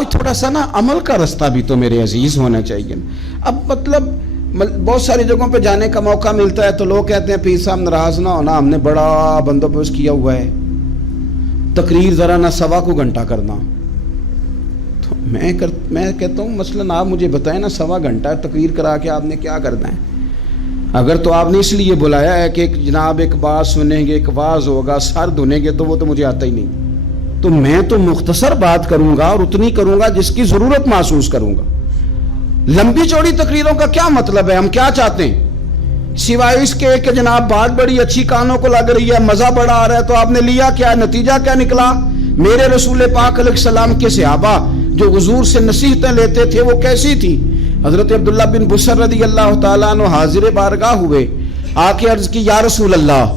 کوئی تھوڑا سا نا عمل کا رستہ بھی تو میرے عزیز ہونا چاہیے. اب مطلب بہت ساری جگہوں پہ جانے کا موقع ملتا ہے تو لوگ کہتے ہیں پیر صاحب ناراض نہ ہونا، ہم نے بڑا بندوبست کیا ہوا ہے، تقریر ذرا نہ 1.25 گھنٹہ کرنا. تو میں کہتا ہوں مثلاً آپ مجھے بتائیں نا 1.25 گھنٹہ تقریر کرا کے آپ نے کیا کرنا ہے؟ اگر تو آپ نے اس لیے بلایا ہے کہ جناب ایک بات سنیں گے، ایک واعظ ہوگا، سر دھنیں گے، تو وہ تو مجھے آتا ہی نہیں. تو میں تو مختصر بات کروں گا اور اتنی کروں گا جس کی ضرورت محسوس کروں گا. لمبی چوڑی تقریروں کا کیا مطلب ہے؟ ہم کیا چاہتے ہیں سوائے اس کے کہ جناب بات بڑی اچھی کانوں کو لگ رہی ہے، مزہ بڑا آ رہا ہے، تو آپ نے لیا کیا؟ نتیجہ کیا نکلا؟ میرے رسول پاک علیہ السلام کے صحابہ جو حضور سے نصیحتیں لیتے تھے وہ کیسی تھی؟ حضرت عبداللہ بن بصر رضی اللہ تعالیٰ عنہ حاضر بارگاہ ہوئے، آ کے عرض کی یا رسول اللہ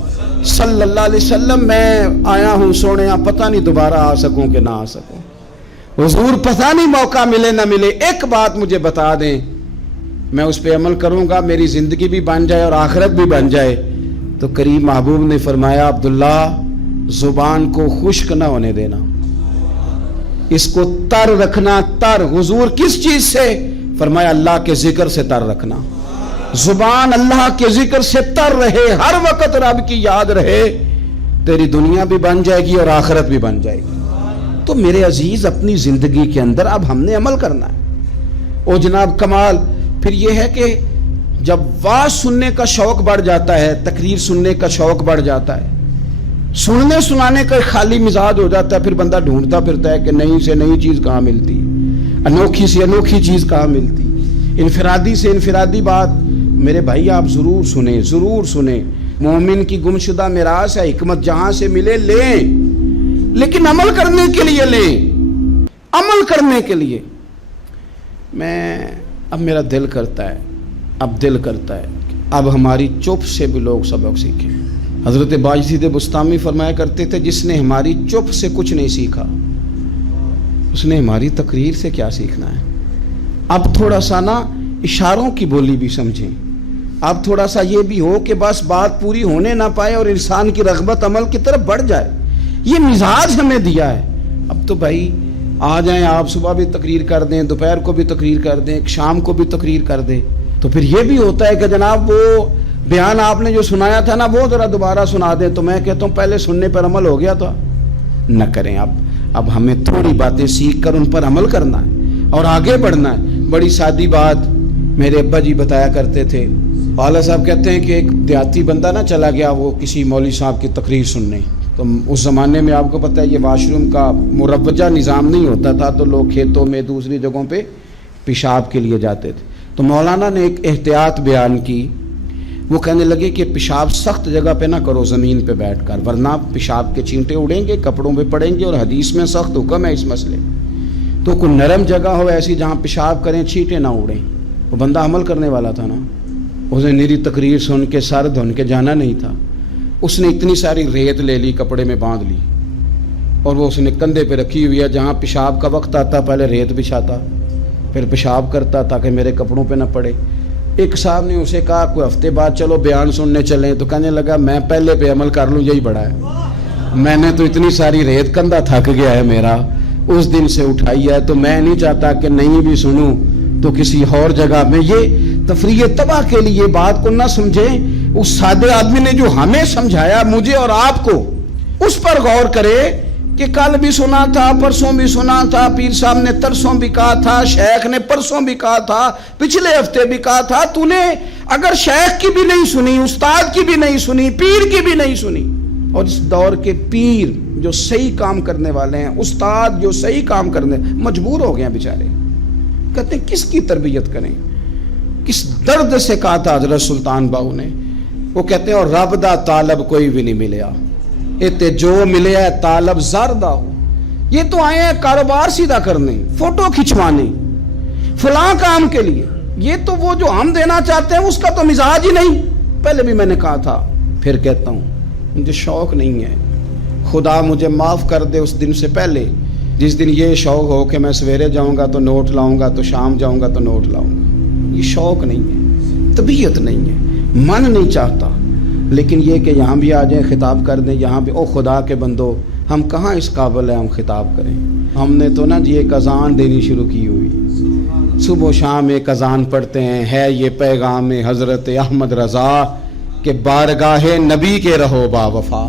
صلی اللہ علیہ وسلم، میں آیا ہوں سونے، پتہ نہیں دوبارہ آ سکوں کہ نہ آ سکوں. حضور پتہ نہیں موقع ملے نہ ملے، ایک بات مجھے بتا دیں، میں اس پہ عمل کروں گا، میری زندگی بھی بن جائے اور آخرت بھی بن جائے. تو کریم محبوب نے فرمایا عبداللہ زبان کو خشک نہ ہونے دینا، اس کو تر رکھنا. تر حضور کس چیز سے؟ فرمایا اللہ کے ذکر سے تر رکھنا. زبان اللہ کے ذکر سے تر رہے، ہر وقت رب کی یاد رہے، تیری دنیا بھی بن جائے گی اور آخرت بھی بن جائے گی. تو میرے عزیز اپنی زندگی کے اندر اب ہم نے عمل کرنا ہے. او جناب کمال پھر یہ ہے کہ جب واعظ سننے کا شوق بڑھ جاتا ہے، تقریر سننے کا شوق بڑھ جاتا ہے، سننے سنانے کا خالی مزاج ہو جاتا ہے، پھر بندہ ڈھونڈتا پھرتا ہے کہ نئی سے نئی چیز کہاں ملتی، انوکھی سے انوکھی چیز کہاں ملتی، انفرادی سے انفرادی بات. میرے بھائی آپ ضرور سنیں، ضرور سنیں. مومن کی گمشدہ میراث ہے، حکمت جہاں سے ملے لیں، لیکن عمل کرنے کے لیے لیں، عمل کرنے کے لیے. اب میرا دل کرتا ہے اب ہماری چپ سے بھی لوگ سبق سیکھیں. حضرت باجزید بستامی فرمایا کرتے تھے جس نے ہماری چپ سے کچھ نہیں سیکھا اس نے ہماری تقریر سے کیا سیکھنا ہے. اب تھوڑا سا نا اشاروں کی بولی بھی سمجھیں. اب تھوڑا سا یہ بھی ہو کہ بس بات پوری ہونے نہ پائے اور انسان کی رغبت عمل کی طرف بڑھ جائے. یہ مزاج ہمیں دیا ہے. اب تو بھائی آ جائیں آپ، صبح بھی تقریر کر دیں، دوپہر کو بھی تقریر کر دیں، شام کو بھی تقریر کر دیں. تو پھر یہ بھی ہوتا ہے کہ جناب وہ بیان آپ نے جو سنایا تھا نا وہ ذرا دوبارہ سنا دیں. تو میں کہتا ہوں پہلے سننے پر عمل ہو گیا تو نہ کریں. اب ہمیں تھوڑی باتیں سیکھ کر ان پر عمل کرنا ہے اور آگے بڑھنا ہے. بڑی سادی بات میرے ابا جی بتایا کرتے تھے. والا صاحب کہتے ہیں کہ ایک دیہاتی بندہ نہ چلا گیا وہ کسی مولوی صاحب کی تقریر سننے. تو اس زمانے میں آپ کو پتہ ہے یہ واش روم کا مروجہ نظام نہیں ہوتا تھا، تو لوگ کھیتوں میں دوسری جگہوں پہ پیشاب کے لیے جاتے تھے. تو مولانا نے ایک احتیاط بیان کی. وہ کہنے لگے کہ پیشاب سخت جگہ پہ نہ کرو زمین پہ بیٹھ کر، ورنہ پیشاب کے چینٹے اڑیں گے، کپڑوں پہ پڑیں گے، اور حدیث میں سخت حکم ہے اس مسئلے. تو کوئی نرم جگہ ہو ایسی جہاں پیشاب کریں چینٹے نہ اڑیں. وہ بندہ عمل کرنے والا تھا نا، اسے نیری تقریر سن کے سر دھن کے جانا نہیں تھا. اس نے اتنی ساری ریت لے لی، کپڑے میں باندھ لی، اور وہ اس نے کندھے پہ رکھی ہوئی ہے. جہاں پیشاب کا وقت آتا پہلے ریت بچھاتا، پھر پیشاب کرتا تاکہ میرے کپڑوں پہ نہ پڑے. ایک صاحب نے اسے کہا کوئی ہفتے بعد چلو بیان سننے چلیں. تو کہنے لگا میں پہلے پہ عمل کر لوں، یہی بڑا ہے. میں نے تو اتنی ساری ریت، کندھا تھک گیا ہے میرا، اس دن سے اٹھائی ہے. تو میں نہیں چاہتا کہ نہیں بھی سنوں تو کسی اور جگہ میں. یہ تفریح تباہ کے لیے بات کو نہ سمجھیں. اس سادے آدمی نے جو ہمیں سمجھایا مجھے اور آپ کو، اس پر غور کرے کہ کل بھی سنا تھا، پرسوں بھی سنا تھا، پیر صاحب نے ترسوں بھی کہا تھا، شیخ نے پرسوں بھی کہا تھا، پچھلے ہفتے بھی کہا تھا. تو نے اگر شیخ کی بھی نہیں سنی، استاد کی بھی نہیں سنی، پیر کی بھی نہیں سنی، اور اس دور کے پیر جو صحیح کام کرنے والے ہیں، استاد جو صحیح کام کرنے مجبور ہو گئے ہیں بیچارے. کہتے ہیں کس کی تربیت کریں؟ کس درد سے کہا تھا حضرت سلطان باہو نے. وہ کہتے ہیں اور رب دا طالب کوئی بھی نہیں ملیا، اتے جو ملے ہے طالب زردہ ہو. یہ تو آئے ہیں کاروبار سیدھا کرنے، فوٹو کھچوانے، فلاں کام کے لیے. یہ تو وہ جو ہم دینا چاہتے ہیں اس کا تو مزاج ہی نہیں. پہلے بھی میں نے کہا تھا، پھر کہتا ہوں مجھے شوق نہیں ہے. خدا مجھے معاف کر دے اس دن سے پہلے جس دن یہ شوق ہو کہ میں سویرے جاؤں گا تو نوٹ لاؤں گا، تو شام جاؤں گا تو نوٹ لاؤں گا. یہ شوق نہیں ہے، طبیعت نہیں ہے، من نہیں چاہتا. لیکن یہ کہ یہاں بھی آ جائیں خطاب کر دیں، یہاں بھی او خدا کے بندو ہم کہاں اس قابل ہیں ہم خطاب کریں. ہم نے تو نا جی ایک اذان دینی شروع کی ہوئی، صبح و شام ایک اذان پڑھتے ہیں، ہے یہ پیغام حضرت احمد رضا کہ بارگاہ نبی کے رہو با وفا۔